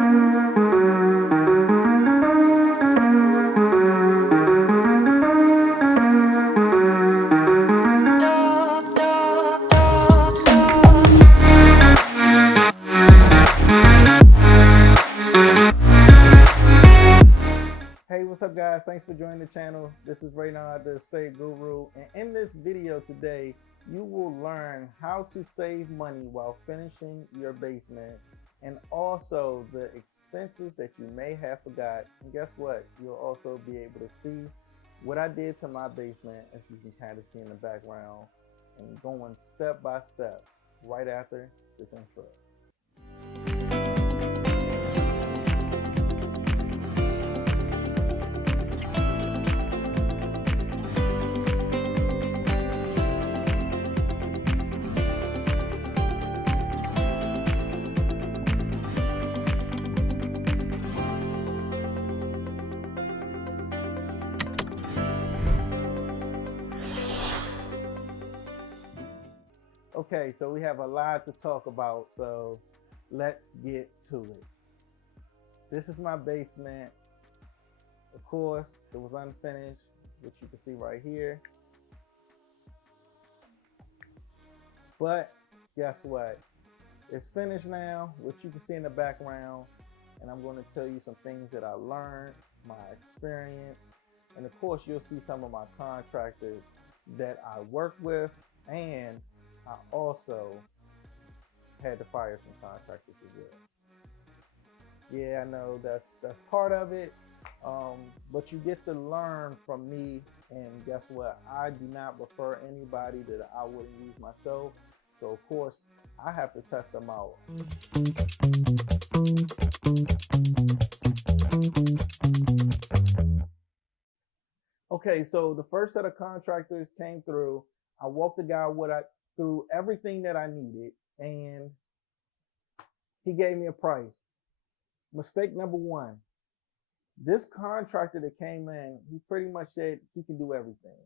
Hey, what's up guys? Thanks for joining the channel. This is Reynard, the estate guru, and in this video today, you will learn how to save money while finishing your basement and also the expenses that you may have forgot. And guess what? You'll also be able to see what I did to my basement, as you can kind of see in the background, and going step by step right after this intro. Okay, so we have a lot to talk about, so let's get to it. This is my basement. Of course, it was unfinished, which you can see right here. But guess what? It's finished now, which you can see in the background, and I'm going to tell you some things that I learned, my experience, and of course, you'll see some of my contractors that I work with, and I also had to fire some contractors as well. Yeah, I know that's part of it, but you get to learn from me, and guess what? I do not refer anybody that I wouldn't use myself, so of course I have to test them out. Okay, so the first set of contractors came through. I walked the guy through everything that I needed, and he gave me a price. Mistake number one, this contractor that came in, he pretty much said he can do everything.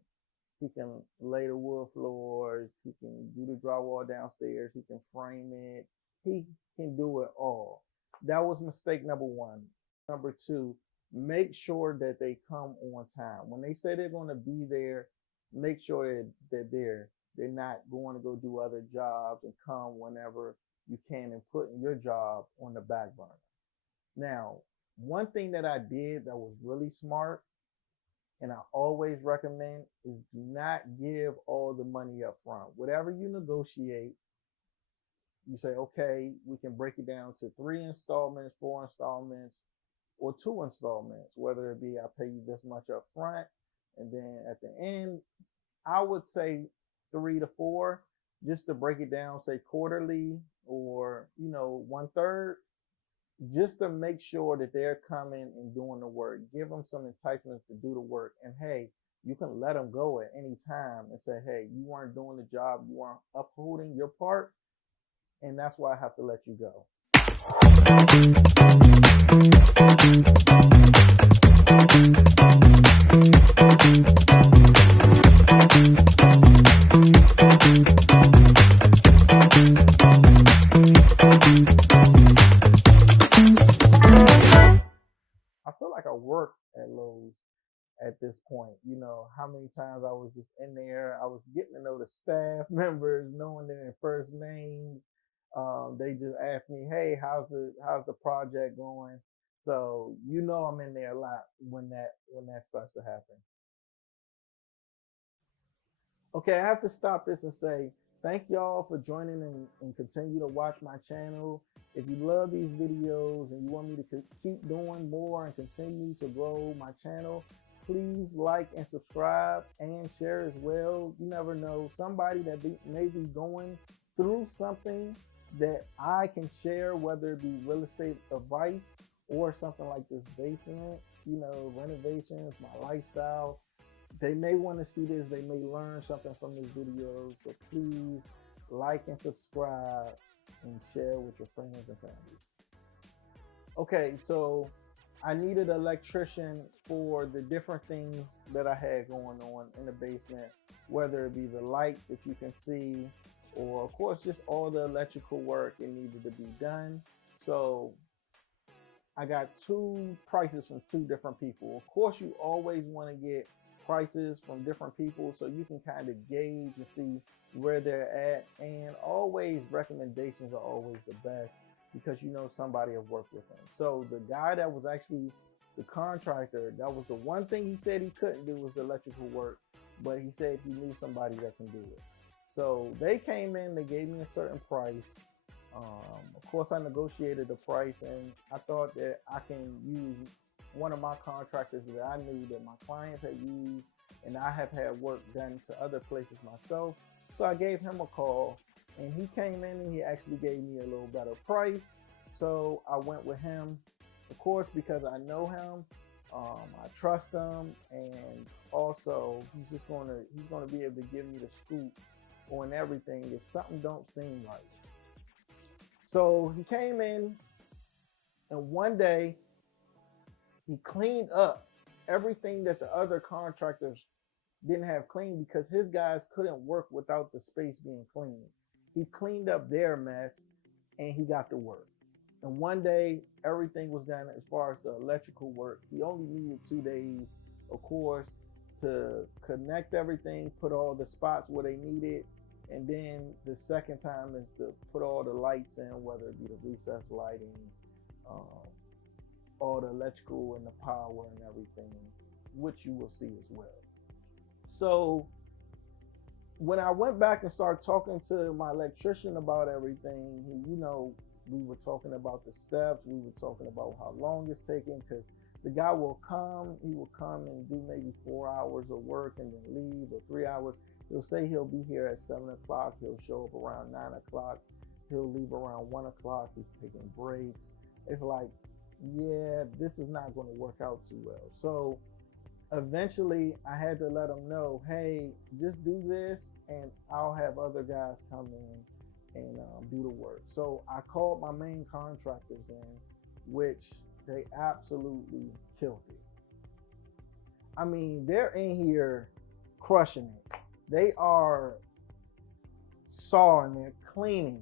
He can lay the wood floors, he can do the drywall downstairs, he can frame it, he can do it all. That was mistake number one. Number two, make sure that they come on time. When they say they're going to be there, make sure that they're there. They're not going to go do other jobs and come whenever you can and putting your job on the back burner. Now, one thing that I did that was really smart, and I always recommend, is do not give all the money up front. Whatever you negotiate, you say, okay, we can break it down to 3 installments, 4 installments, or 2 installments, whether it be I pay you this much up front, and then at the end, I would say 3 to 4, just to break it down, say quarterly or 1/3, just to make sure that they're coming and doing the work. Give them some enticements to do the work, and hey, you can let them go at any time and say, hey, you weren't doing the job, you weren't upholding your part, and that's why I have to let you go. I feel like I worked at Lowe's at this point. How many times I was just in there, I was getting to know the staff members, knowing their first names. They just asked me, hey, how's the project going? So I'm in there a lot when that starts to happen. Okay, I have to stop this and say thank y'all for joining and continue to watch my channel. If you love these videos and you want me to keep doing more and continue to grow my channel, please like and subscribe and share as well. You never know, somebody that may be going through something that I can share, whether it be real estate advice or something like this basement, renovations, my lifestyle. They may want to see this, they may learn something from this video, so please like and subscribe and share with your friends and family. Okay, so I needed an electrician for the different things that I had going on in the basement, whether it be the lights that you can see, or of course just all the electrical work that needed to be done. So I got two prices from two different people. Of course, you always want to get prices from different people so you can kind of gauge and see where they're at. And always recommendations are always the best because you know somebody have worked with them. So the guy that was actually the contractor, that was the one thing he said he couldn't do was the electrical work, but he said he knew somebody that can do it. So they came in, they gave me a certain price. Of course, I negotiated the price, and I thought that I can use one of my contractors that I knew that my clients had used, and I have had work done to other places myself. So I gave him a call, and he came in and he actually gave me a little better price. So I went with him, of course, because I know him, I trust him, and also he's gonna be able to give me the scoop on everything if something don't seem right. So he came in, and one day he cleaned up everything that the other contractors didn't have clean because his guys couldn't work without the space being clean. He cleaned up their mess and he got to work. And one day everything was done as far as the electrical work. He only needed 2 days, of course, to connect everything, put all the spots where they needed. And then the second time is to put all the lights in, whether it be the recessed lighting, all the electrical and the power and everything, which you will see as well. So when I went back and started talking to my electrician about everything, we were talking about the steps, we were talking about how long it's taking, because the guy he will come and do maybe 4 hours of work and then leave, or 3 hours. He'll say he'll be here at 7 o'clock. He'll show up around 9 o'clock. He'll leave around 1 o'clock. He's taking breaks. It's like, yeah, this is not going to work out too well. So eventually I had to let him know, hey, just do this and I'll have other guys come in and do the work. So I called my main contractors in, which they absolutely killed it. I mean, they're in here crushing it. They are sawing, they're cleaning,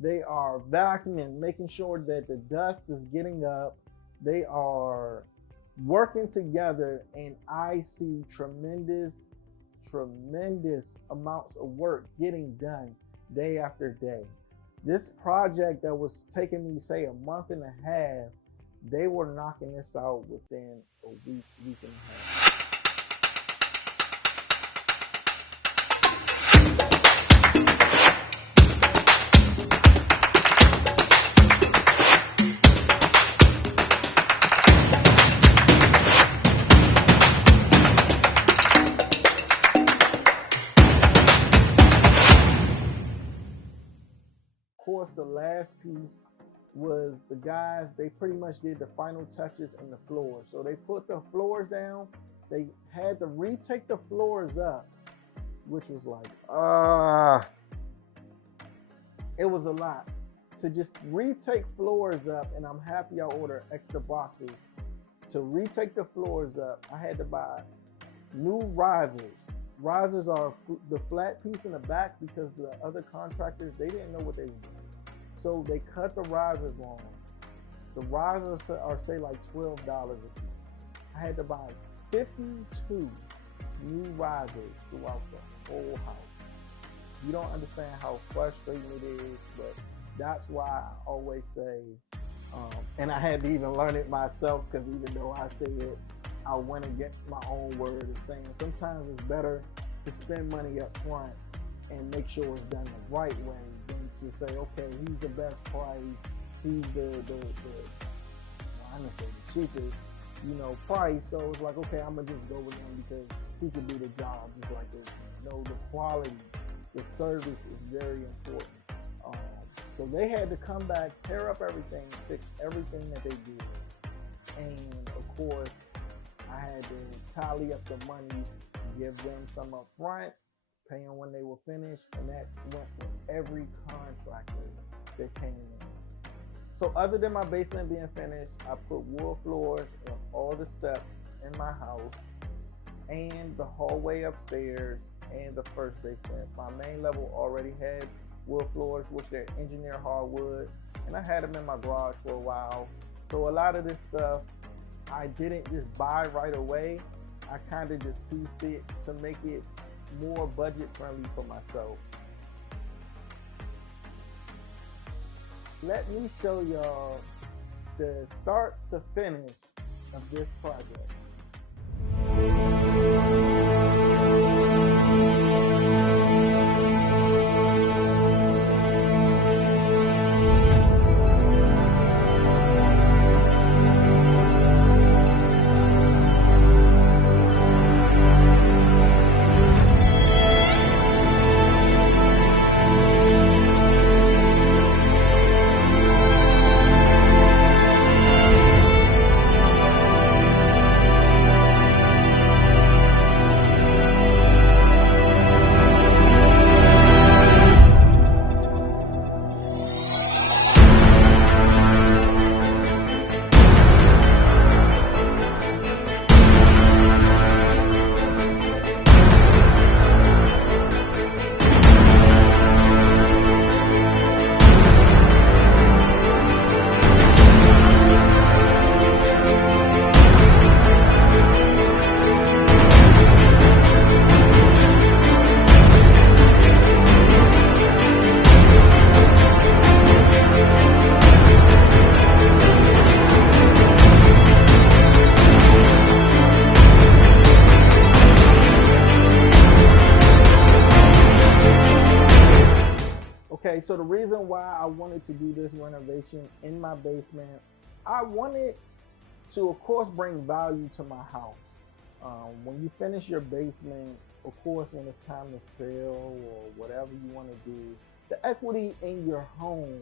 they are vacuuming, making sure that the dust is getting up. They are working together, and I see tremendous amounts of work getting done day after day. This project that was taking me, say, a month and a half, they were knocking this out within a week and a half. Of course, the last piece was the guys, they pretty much did the final touches in the floors. So they put the floors down. They had to retake the floors up, which was like, it was a lot to just retake floors up. And I'm happy I ordered extra boxes to retake the floors up. I had to buy new risers. Risers are the flat piece in the back because the other contractors, they didn't know what they were doing. So they cut the risers wrong. The risers are say like $12 a piece. I had to buy 52 new risers throughout the whole house. You don't understand how frustrating it is, but that's why I always say, and I had to even learn it myself, because even though I say it, I went against my own word of saying sometimes it's better to spend money up front and make sure it's done the right way than to say, okay, he's the best price, he's I'm gonna say the cheapest, price. So it's like, okay, I'm gonna just go with him because he can do the job just like this. No, the quality, the service is very important. So they had to come back, tear up everything, fix everything that they did, and of course, I had to tally up the money, give them some up front, pay them when they were finished, and that went for every contractor that came in. So other than my basement being finished, I put wood floors on all the steps in my house, and the hallway upstairs, and the first basement. My main level already had wood floors, which they're engineered hardwood, and I had them in my garage for a while So a lot of this stuff I didn't just buy right away. I kind of just pieced it to make it more budget friendly for myself. Let me show y'all the start to finish of this project. Okay, so the reason why I wanted to do this renovation in my basement, I wanted to, of course, bring value to my house. When you finish your basement, of course, when it's time to sell or whatever you want to do, the equity in your home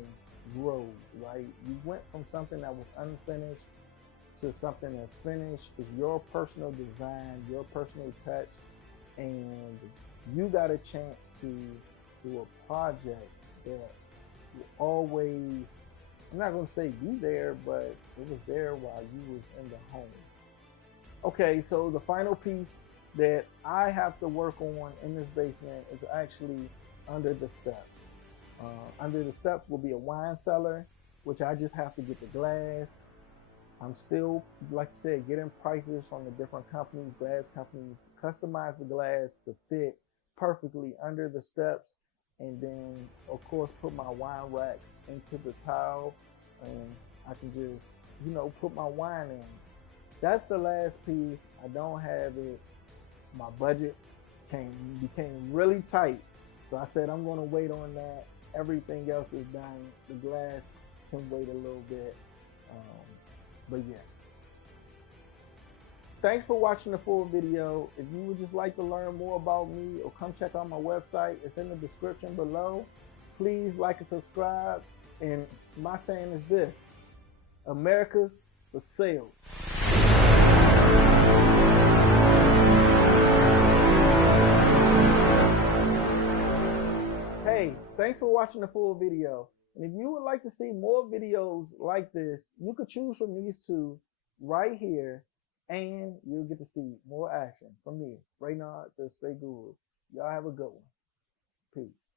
grows, right? You went from something that was unfinished to something that's finished. It's your personal design, your personal touch, and you got a chance to do a project that will always, I'm not going to say be there, but it was there while you was in the home. Okay, so the final piece that I have to work on in this basement is actually under the steps. Under the steps will be a wine cellar, which I just have to get the glass. I'm still, like I said, getting prices from the different companies, glass companies, customize the glass to fit perfectly under the steps. And then, of course, put my wine racks into the tile, and I can just, put my wine in. That's the last piece. I don't have it. My budget became really tight. So I said, I'm going to wait on that. Everything else is done. The glass can wait a little bit. But yeah. Thanks for watching the full video. If you would just like to learn more about me or come check out my website, it's in the description below. Please like and subscribe. And my saying is this: America's for sale. Hey, thanks for watching the full video. And if you would like to see more videos like this, you could choose from these two right here, and you'll get to see more action from me, Reynard, the Stay Guru. Y'all have a good one. Peace.